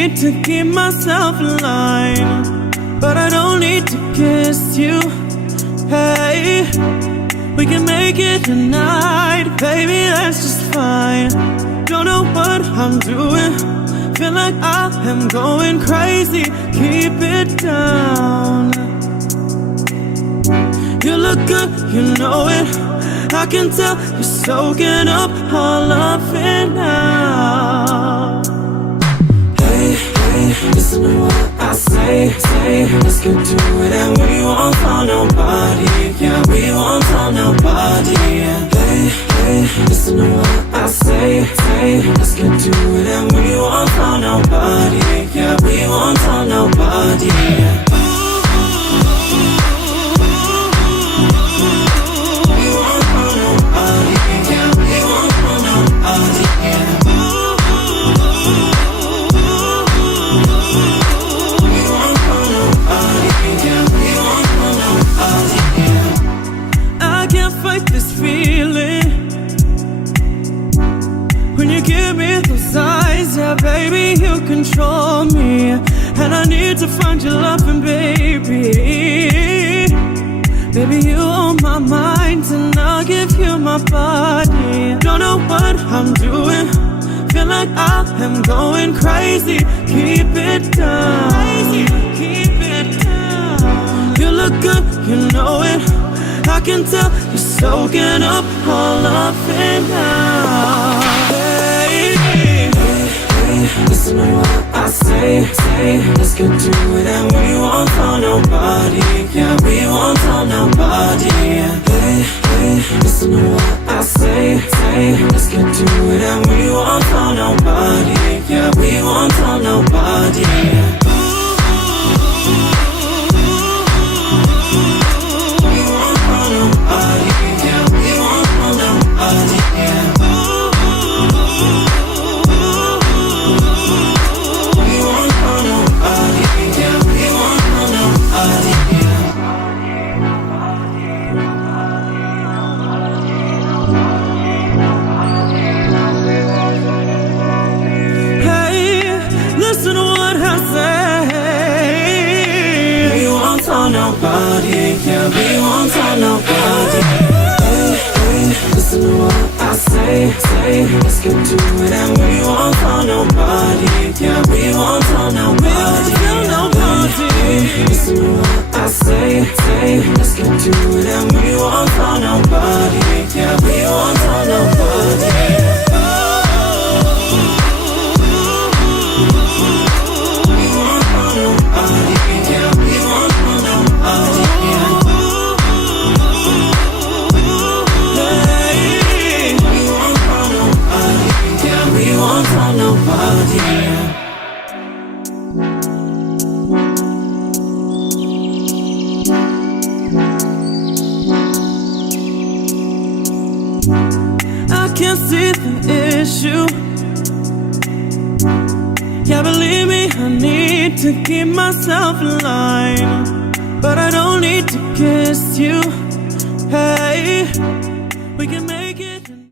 need to keep myself in line, but I don't need to kiss you. Hey, we can make it tonight, baby, that's just fine. Don't know what I'm doing, feel like I am going crazy. Keep it down. You look good, you know it, I can tell you're soaking up all of it now. Hey, hey, listen to what I say. Let's get to it and we won't tell nobody. Yeah, we won't tell nobody. Hey, hey, listen to what I say. Let's get to it and we won't tell nobody. Yeah, we won't tell nobody. This feeling when you give me those eyes, yeah, baby, you control me, and I need to find your loving, baby. Baby, you on my mind, and I'll give you my body. Don't know what I'm doing, feel like I am going crazy. Keep it down, keep it down. You look good, you know it, I can tell you're soaking up all of it now. Hey, hey, hey, listen to what I say. Let's get to it and we won't tell nobody. Yeah, we won't tell nobody. Hey, hey, listen to what I say. Let's get to it and we won't tell nobody. Yeah, we won't tell nobody. Listen to what I say. We won't tell nobody. Yeah, we won't tell nobody. Hey, hey, listen to what I say. Let's get to it and we won't tell nobody. Yeah, we won't tell nobody. Hey, listen to what I say. Let's get to it and we won't tell nobody. Yeah, we won't tell nobody. I can't see the issue. Yeah, believe me, I need to keep myself in line, but I don't need to kiss you. Hey, we can make